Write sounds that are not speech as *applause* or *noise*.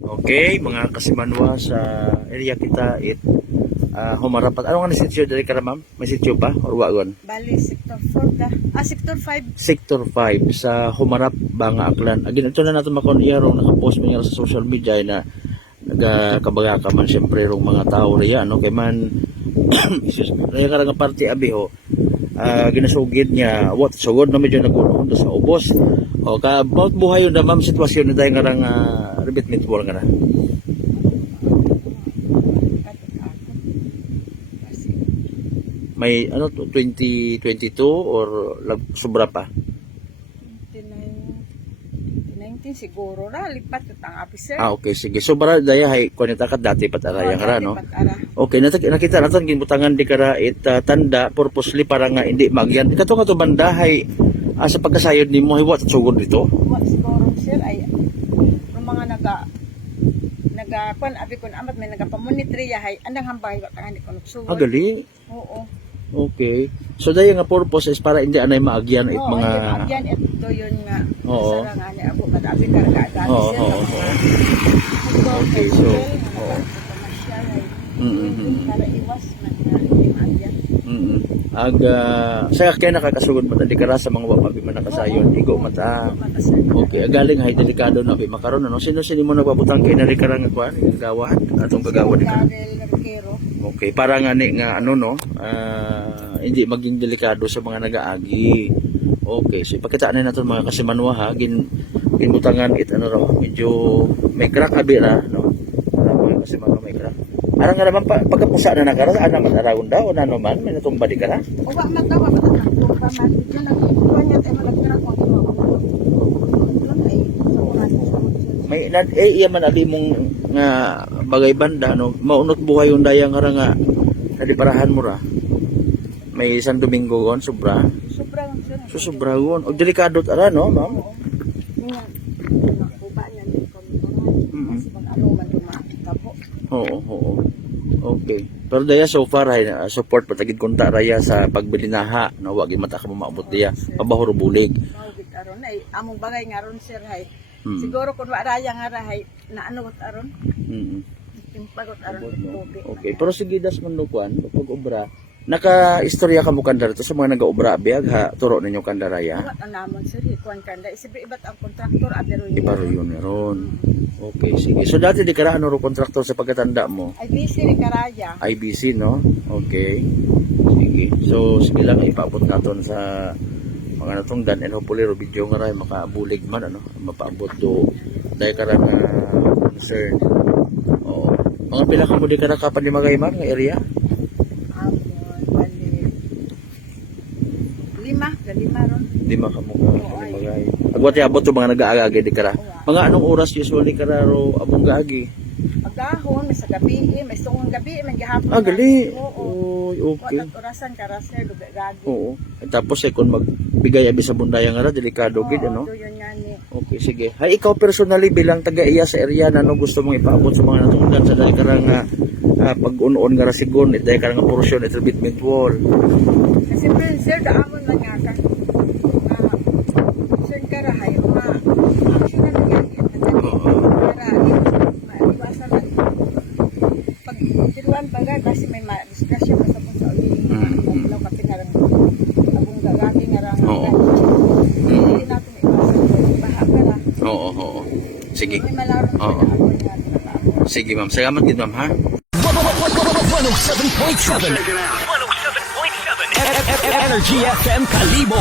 Okay, mga kasimanwa sa area kita it uh, humarapat. Ano nga ni sityo dali ka ma'am? May sityo pa or wagon? Bali, sector 4 ka. Ah, sector 5. Sector 5 sa Humarap, Banga, Aklan. Again, ito na natin makon iyaro nakapost mo sa social media na nagakabaga ka man siyempre rong mga tao riya no kay man *coughs* me kaya karang party abi ho ah, ginasugid niya what sugod na medyo nagulo sa ubos o ka about buhay yun na ma'am sitwasyon na dahil nga rang uh, rebit na ako. Kasi, may ano to 2022 or lag, sobra pa 29, 19 siguro ra. Lipat ang officer. ah okay sige sobra daya hay kunita ka dati pat araya ka ra no. Okay, nata- nakita natin gibutangan di kara it uh, tanda purposely para nga hindi magyan. Kato nga to bandahay ah, sa pagkasayod nimo hiwat at sugod dito. Wa siguro sir ay yung mga naga naga kun abi kun amat may nagapamonitry hay andang hambay wa tangani kun sugod. Ah, gali. Oo. Okay. So dahil nga purpose is para hindi anay maagyan it Oo, mga ayun, Yan ito yun nga. Oo. Sa nga niya ako kadabi karga dati Oo, oo, mga Okay, so, oo. komersyal, ay Mm, yun, mm, Para iwas man maagyan. Mm Aga saya kay nakakasugod man di sa mga wapabi man nakasayon igo mata. Okay, galing hay delikado na kay makaron ano sino sino mo nagpabutang kay nari kara nga kuan gagawan atong gagawa di kara. Darrell Roquero. Okay, para nga ni nga ano no, ah, hindi maging delikado sa mga nagaagi. Okay, so ipakita na natin mga kasimanwa ha, gin ginutangan it ano raw, medyo may crack abi no. Para mga kasimanwa Arang nga naman pa, pagkapusa na nakara, ana man arawon daw, ano man, may natumba di ka na. Uwa man daw, ako pa man. Diyan ang kuwan niya tayo ko mga May nan eh iya man abi mong nga bagay banda no, maunot buhay yung daya nga nga nadiparahan mo ra. May isang Domingo gon sobra. Sobrang sir. So sobra gon. Og delikado ara no, ma'am. Oo. Nga, Oo, oo. Okay. Pero daya so far ay uh, support patagid kunta raya sa pagbili na ha na wa gid mata ka maabot diya pabahuro bulig. Aron ay among bagay nga ron sir hay. Mm. Siguro kung wa raya nga ra hay naano got aron. Mm. Timpagot aron tubig. Okay, pero sige das man no kwan pag obra naka-istorya ka mo kandara to sa mga nagaobra biag ha turo ninyo kandaraya. Wat ang namon sir kuan kanda isibre ibat ang kontraktor abero yun. Ibaro yun ron. Okay, sige. So dati di ka ra ano ro kontraktor sa pagkatanda mo? Busy rin karaya. IBC, no? Okay. Sige. So, sige lang, ipaabot naton sa mga natungdan and hopefully ro video nga rin makabulig man ano mapaabot do dahil ka nga concern oo mga pila ka mo di ka na kapan ni Magayman nga area Amon bali. Lima, ron. di man ka mo ka ni Magay agwati abot to mga nag-aagagi di ka ra mga anong oras usually ka ra ro abong gaagi Pagahon, may sa gabi, eh, may sungang gabi, may gihapon. ah gali Oo. Okay Walang orasan ka raser, gagi. oo At tapos eh kung magbigay abi sa bundaya nga ra delikado gid ano Oo, yun nga ni. Okay, sige. Hay, ikaw personally bilang taga-iya sa area na ano gusto mong ipaabot sa mga natungdan sa dahil karang nga ah, pag-unoon nga rasigon, dahil karang nga porosyon at rebitment wall. Kasi friend, sir, daamon man nga ka. Ah, sir, karahay, ma. Action na nagyagi. Para, maiwasan man. Pag tiruan baga, kasi may ma-discussion ka sa sa uli. Mm. Maglaw ka pinarang abong gagagi nga rang. Oo. Hindi natin iwasan. Baha ka. Oo, oo. Sige. May malaron Oo. na ako nga tinatapos. Sige, ma'am. Salamat din, ma'am, ha? 107.7 107.7 Energy FM Kalibo